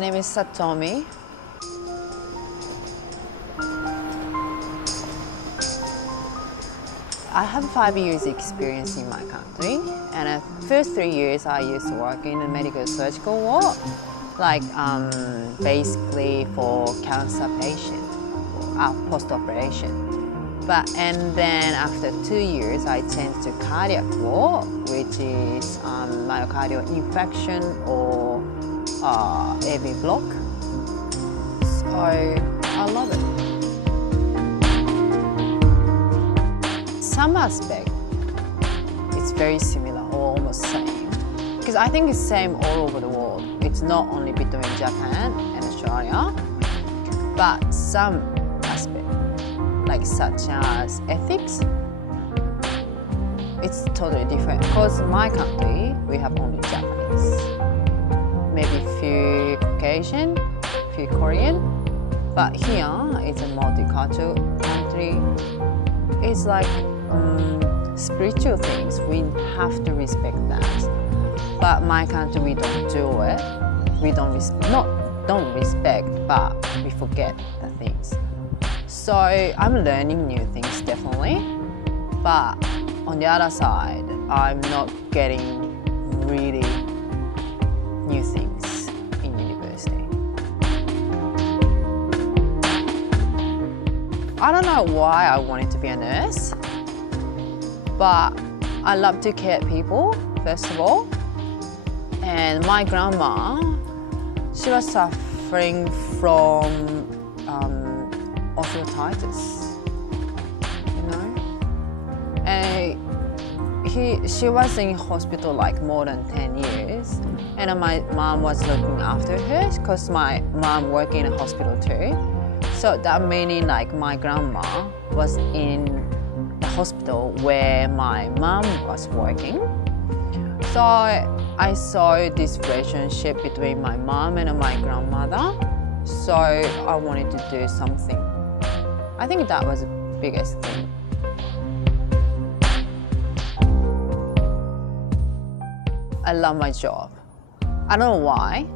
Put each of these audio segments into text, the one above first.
My name is Satomi. I have 5 years experience in my country, and the first 3 years I used to work in a medical surgical ward, like basically for cancer patient, post-operation. And then after 2 years I changed to cardiac ward, which is myocardial infection or AV block. So I love it. Some aspect, it's very similar or almost same. Because I think it's same all over the world. It's not only between Japan and Australia, but some aspect, like such as ethics, it's totally different. Because my country, we have only Japanese, maybe few Caucasian, few Korean, but here it's a multicultural country. It's like spiritual things, we have to respect that. But my country, we don't do it. We don't respect, but we forget the things. So I'm learning new things definitely, but on the other side, I'm not getting really new things in university. I don't know why I wanted to be a nurse, but I love to care people, first of all. And my grandma, she was suffering from arthritis, you know? And she was in hospital like more than 10 years. And my mom was looking after her because my mom worked in a hospital too. So that meaning like my grandma was in the hospital where my mom was working. So I saw this relationship between my mom and my grandmother. So I wanted to do something. I think that was the biggest thing. I love my job. I don't know why,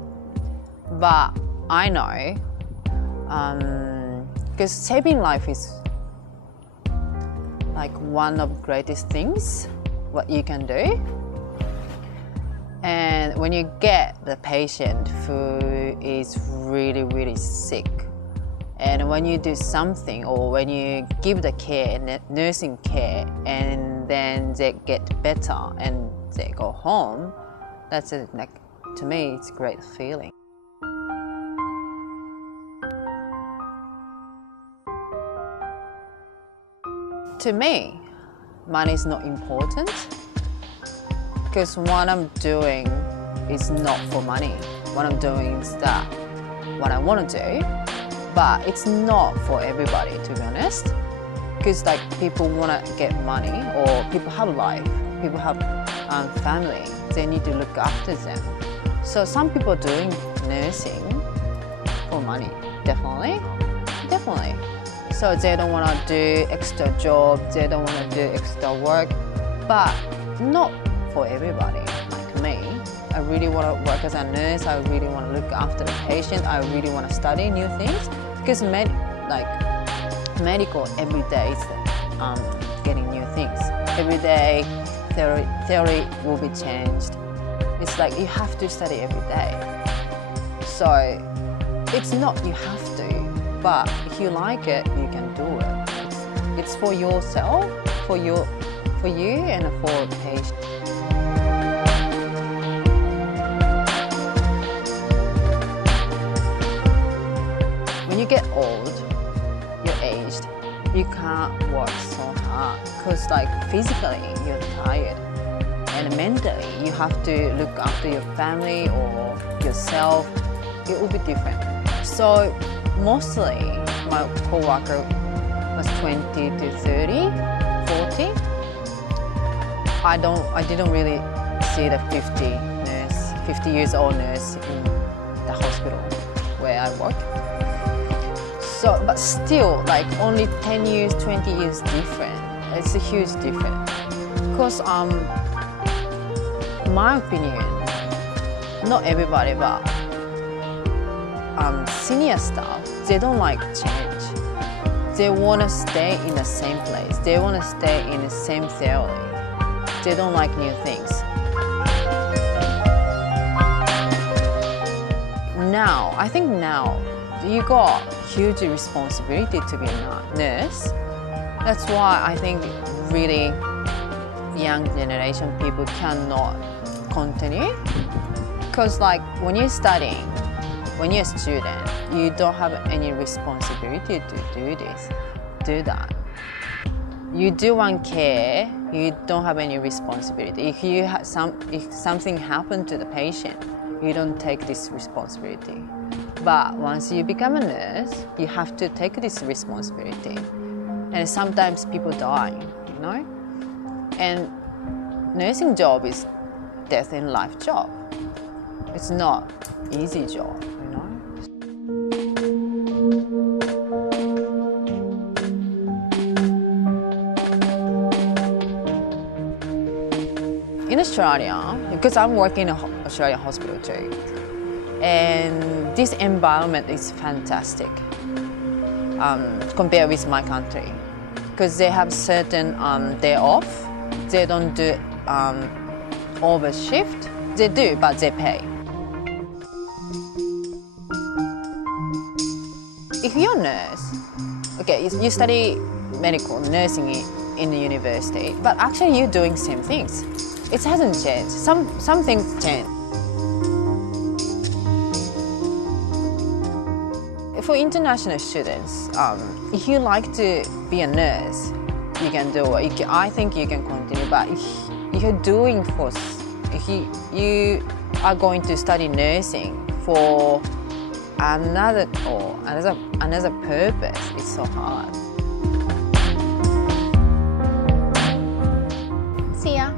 but I know because saving life is like one of the greatest things what you can do. And when you get the patient who is really sick, and when you do something or when you give the care, nursing care, and then they get better and they go home, that's it. Like, to me, it's a great feeling. To me, money is not important because what I'm doing is not for money. What I'm doing is that what I want to do, but it's not for everybody, to be honest. Because like people want to get money, or people have life, people have family, they need to look after them. So some people are doing nursing for money, definitely. So they don't want to do extra job, they don't want to do extra work, but not for everybody. Like me, I really want to work as a nurse, I really want to look after the patient, I really want to study new things, because medical every day is getting new things. Every day theory will be changed. It's like you have to study every day. So it's not you have to, but if you like it, you can do it. It's for yourself, for you and for the patient. When you get old, you're aged, you can't work so hard because like physically you're tired, and mentally you have to look after your family or yourself. It will be different. So mostly my co-worker was 20 to 30, 40. I didn't really see the 50 years old nurse in the hospital where I work. So, but still, like only 10 years, 20 years different. It's a huge difference. Because in my opinion, not everybody, but senior staff, they don't like change. They want to stay in the same place. They want to stay in the same theory. They don't like new things. I think now, you got huge responsibility to be a nurse. That's why I think really young generation people cannot continue. Because like when you're studying, when you're a student, you don't have any responsibility to do that. You do one care, you don't have any responsibility. If something happened to the patient, you don't take this responsibility. But once you become a nurse, you have to take this responsibility. And sometimes people die, you know? And nursing job is death in life job. It's not easy job, you know? In Australia, because I'm working in an Australian hospital too, and this environment is fantastic compared with my country, because they have certain day off. They don't do overshift. They do, but they pay. If you're a nurse, okay, you study medical nursing in the university, but actually you're doing same things. It hasn't changed. Some things change. For international students, if you like to be a nurse, you can do it. I think you can continue. But if you are going to study nursing for another purpose, it's so hard. See ya.